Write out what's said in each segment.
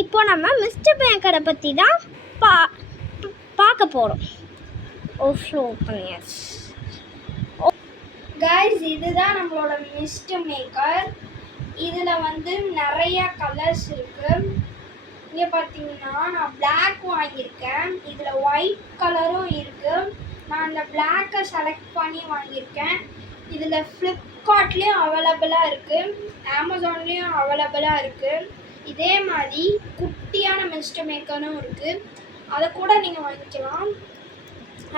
இப்போ நம்ம மிஸ்டர் மேக்கரை பற்றி தான் பார்க்க போகிறோம். ஓஃப்ளோ பண்ணியாச்சு. கைஸ், இதுதான் நம்மளோட மிஸ்டர் மேக்கர். இதில் வந்து நிறைய கலர்ஸ் இருக்குது. இங்கே பார்த்தீங்கன்னா நான் பிளாக் வாங்கியிருக்கேன். இதில் ஒயிட் கலரும் இருக்குது. நான் அந்த பிளாக்கை செலக்ட் பண்ணி வாங்கியிருக்கேன். இதில் ஃப்ளிப்கார்ட்லேயும் அவைலபிளாக இருக்குது, அமேசான்லேயும் அவைலபிளாக இருக்குது. இதே மாதிரி குட்டியான மிஸ்டர் மேக்கரும் இருக்குது, அதை கூட நீங்கள் வாங்கிக்கலாம்.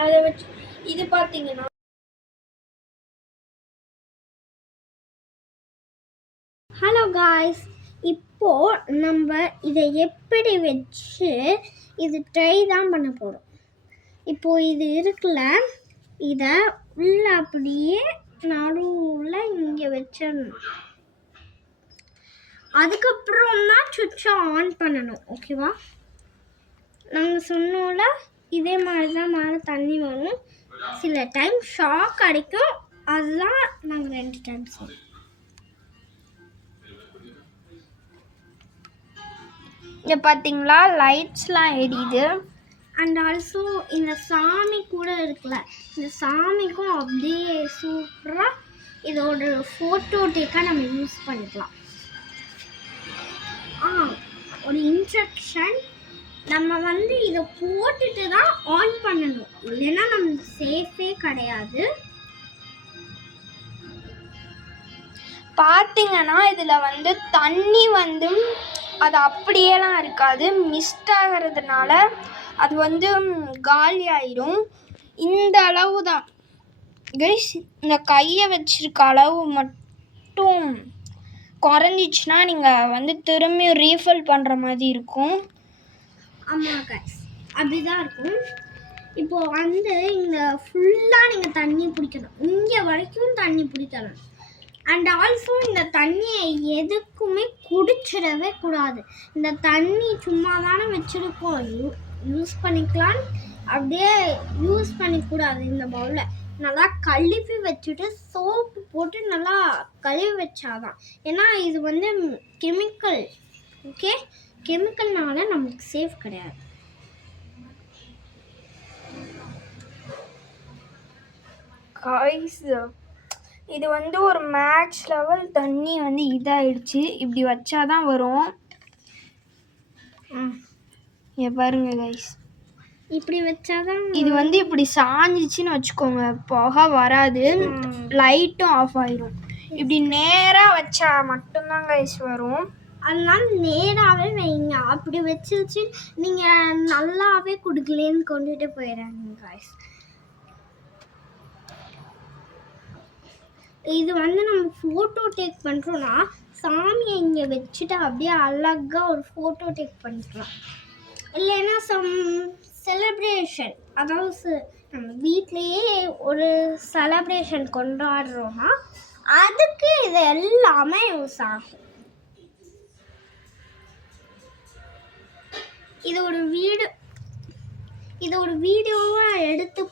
அதை வச்சு இது பார்த்தீங்கன்னா ஹலோ காய்ஸ், இப்போது நம்ம இதை எப்படி வச்சு இது ட்ரை தான் பண்ண போகிறோம். இப்போது இது இருக்குல்ல, இதை உள்ள அப்படியே நடுவில் இங்கே வச்சிடணும். அதுக்கப்புறம் தான் சுவிட்சை ஆன் பண்ணணும். ஓகேவா? நாங்கள் சொன்னோம்ல, இதே மாதிரி தான் மேலே தண்ணி வரும். சில டைம் ஷாக் அடிக்கும், அதுதான் நாங்கள் 2 டைம் செய்வோம். இங்கே பார்த்தீங்களா, லைட்ஸ்லாம் எரியுது. அண்ட் ஆல்சோ இந்த சாமி கூட இருக்குல்ல, இந்த சாமிக்கும் அப்படியே சூப்பராக இதோட ஃபோட்டோ டேக்காக நம்ம யூஸ் பண்ணிக்கலாம். ஒரு இன்ஸ்ட்ரக்ஷன், நம்ம வந்து இதை போட்டுட்டு தான் ஆன் பண்ணணும், இல்லைன்னா நம்ம சேஃபே கிடையாது. பார்த்தீங்கன்னா இதில் வந்து தண்ணி வந்து அது அப்படியேலாம் இருக்காது, மிஸ்ட் ஆகிறதுனால அது வந்து காலி ஆயிரும். இந்த அளவு தான் கைஸ், இந்த கையை வச்சிருக்க அளவு மட்டும் குறைஞ்சிச்சுன்னா நீங்கள் வந்து திரும்பி ரீஃபில் பண்ணுற மாதிரி இருக்கும். ஆமாம் கைஸ், அப்படி தான் இருக்கும். இப்போது வந்து இங்கே ஃபுல்லாக நீங்கள் தண்ணி பிடிக்கணும், இங்கே வரைக்கும் தண்ணி பிடிக்கணும். அண்ட் ஆல்சோ இந்த தண்ணியை எதுக்குமே குடிச்சிடவே கூடாது. இந்த தண்ணி சும்மா தானே வச்சுருக்கோம், யூஸ் பண்ணிக்கலாம், அப்படியே யூஸ் பண்ணிக்கூடாது. இந்த பவுலில் நல்லா கழுவி வச்சுட்டு சோப்பு போட்டு நல்லா கழுவி வச்சாதான். ஏன்னா இது வந்து கெமிக்கல். ஓகே, கெமிக்கல்னால நமக்கு சேஃப் கிடையாது. காய்ஸ், இது வந்து ஒரு மேக்ஸ் லெவல் தண்ணி வந்து இதாகிடுச்சு. இப்படி வச்சாதான் வரும். பாருங்க கைஸ், இப்படி வச்சாதான். இது வந்து இப்படி சாஞ்சிச்சின்னு வச்சுக்கோங்க, புகை வராது, லைட்டும் ஆஃப் ஆயிரும். இப்படி நேராக வச்சா மட்டும்தான் கைஸ் வரும். அதனால நேராகவே வைங்க. அப்படி வச்சு நீங்கள் நல்லாவே கொடுக்கலேன்னு கொண்டுட்டு போயிடுறாங்க கைஸ். இது வந்து நம்ம ஃபோட்டோ டேக் பண்ணுறோன்னா சாமியை இங்கே வச்சுட்டு அப்படியே அழகாக ஒரு ஃபோட்டோ டேக் பண்ணிக்கலாம். இல்லைன்னா செலிப்ரேஷன், அதாவது நம்ம வீட்லேயே ஒரு செலிப்ரேஷன் கொண்டாடுறோன்னா அதுக்கு இது எல்லாமே யூஸ் ஆகும். இது ஒரு வீடியோவாக எடுத்து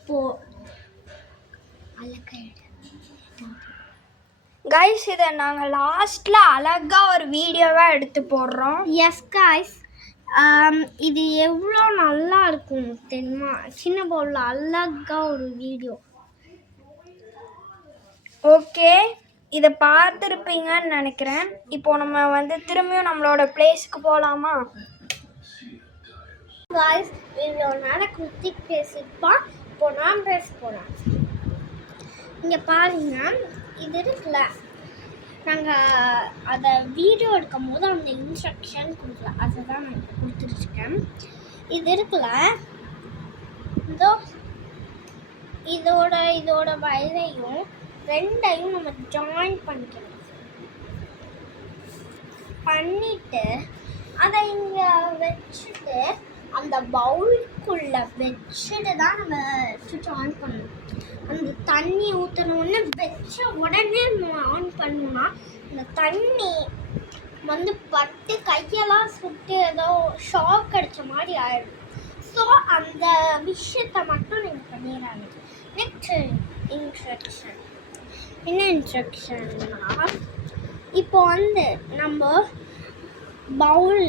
கைஸ், இதை நாங்கள் லாஸ்ட்டில் அழகாக ஒரு வீடியோவாக எடுத்து போடுறோம். எஸ் கைஸ், இது எவ்வளோ நல்லா இருக்கும் தெரியுமா? சின்ன பவுலில் அழகாக ஒரு வீடியோ. ஓகே, இதை பார்த்துருப்பீங்கன்னு நினைக்கிறேன். இப்போது நம்ம வந்து திரும்பியும் நம்மளோட பிளேஸுக்கு போகலாமா? கைஸ், இவ்வளோ நேரம் கிருத்திக் பேசியிருப்பான், இப்போ நான் பேச போகிறேன். இங்கே பாருங்க, இது இருக்குல்ல, நாங்கள் அதை வீடியோ எடுக்கும் போது அந்த இன்ஸ்ட்ரக்ஷன் கொடுக்கல, அதை தான் நான் இப்போ கொடுத்துருக்கேன். இது இருக்குல்ல, இதோட வயதையும் 2ஐயும் நம்ம ஜாயின் பண்ணிட்டு அதை இங்கே வச்சுட்டு அந்த பவுலுக்குள்ளே வச்சுட்டு தான் நம்ம சுவிட்ச் ஆன் பண்ணணும். அந்த தண்ணி ஊற்றணுன்னு வச்ச உடனே ஆன் பண்ணோம்னா அந்த தண்ணி வந்து பட்டு கையெல்லாம் சுட்டு ஏதோ ஷாக் அடித்த மாதிரி ஆயிடும். ஸோ அந்த விஷயத்தை மட்டும் நீங்கள் பண்ணிடுறாங்க. நெக்ஸ்ட் இன்ஸ்ட்ரக்ஷன் என்ன இன்ஸ்ட்ரக்ஷன்னா, இப்போ வந்து நம்ம பவுல்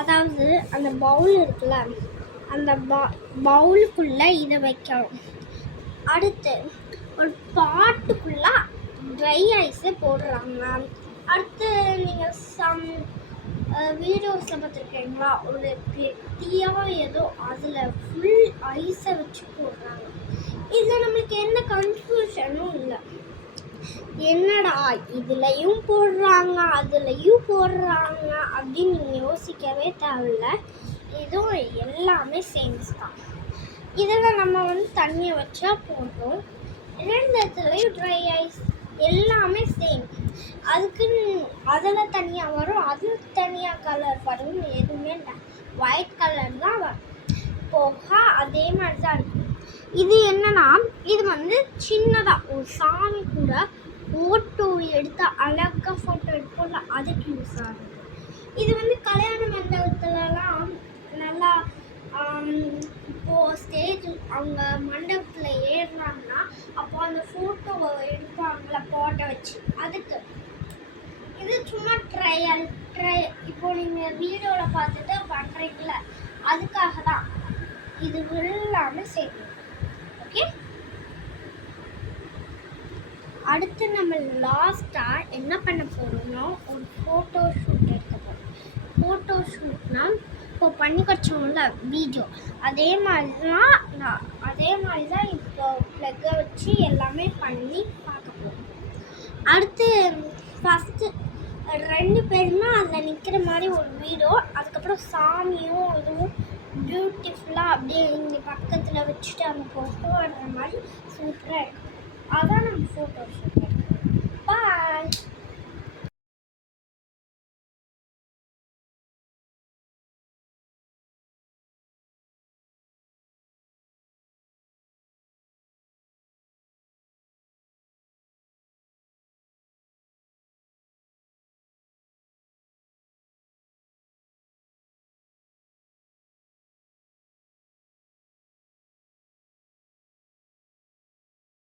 அதாவது அந்த பவுல் இருக்குல்ல, அந்த பவுலுக்குள்ளே இதை வைக்கணும். அடுத்து ஒரு பாட்டுக்குள்ளே ட்ரை ஐஸை போடுறாங்க. அடுத்து நீங்கள் வீடியோஸில் பார்த்துருக்கீங்களா, ஒரு பெட்டியாக ஏதோ அதில் ஃபுல் ஐஸை வச்சு போடுறாங்க. இதில் நம்மளுக்கு எந்த கன்ஃபியூஷனும் இல்லை. என்னடா இதுலையும் போடுறாங்க அதுலையும் போடுறாங்க அப்படின்னு நீங்கள் யோசிக்கவே தேவையில்ல. இதுவும் எல்லாமே சேம்ஸ் தான். இதில் நம்ம தண்ணியை வச்சா போடுறோம். ரெண்டு இடத்துலையும் ட்ரை ஐஸ் எல்லாமே சேம். அதுக்குன்னு அதில் தனியாக வரும், அது தனியாக கலர் வரும், எதுவுமே இல்லை. ஒயிட் கலர் தான் வரும். போக அதே மாதிரி தான் இருக்கும். இது என்னன்னா, இது சின்னதாக ஒரு சாமி கூட ஃபோட்டோ எடுத்து அழகாக ஃபோட்டோ எடுப்போம்ல, அதுக்கு யூஸ் ஆகும். இது கல்யாண மண்டபத்துலலாம் நல்லா இப்போது ஸ்டேஜ் அவங்க மண்டபத்தில் ஏறுறாங்கன்னா அப்போ அந்த ஃபோட்டோவை எடுப்பாங்கள பாட்டை வச்சு, அதுக்கு. இது சும்மா ட்ரையல் இப்போ நீங்கள் வீடியோவில் பார்த்துட்டு பண்ணுறீங்கள, அதுக்காக தான். இது எல்லாமே சரி. ஓகே, அடுத்து நம்ம லாஸ்ட்டாக என்ன பண்ண போகிறோம்னா ஒரு ஃபோட்டோ ஷூட் எடுக்க போகிறோம். ஃபோட்டோ ஷூட்னா இப்போ பண்ணி வச்சோம்ல வீடியோ, அதே மாதிரி தான் இப்போ ப்ளக்கை வச்சு எல்லாமே பண்ணி பார்க்க போகிறோம். அடுத்து ஃபஸ்ட்டு 2 பேருமே அதில் நிற்கிற மாதிரி ஒரு வீடியோ, அதுக்கப்புறம் சாமியும் இதுவும் பியூட்டிஃபுல்லாக அப்படியே இங்கே பக்கத்தில் வச்சுட்டு அந்த ஃபோட்டோ எடுக்கிற மாதிரி சூப்பராக இருக்கும். அதான் நம்ம ஃபோட்டோ ஷூட் எடுக்கிறோம். பாய்.